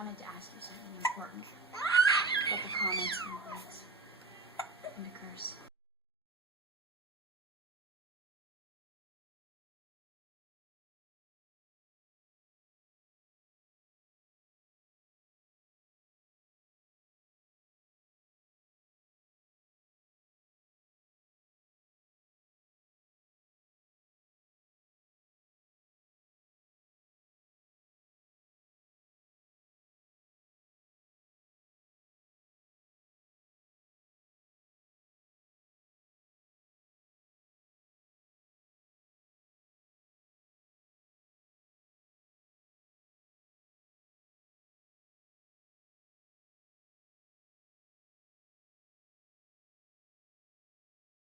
wanted to ask you something important about the comments and the words and the curse.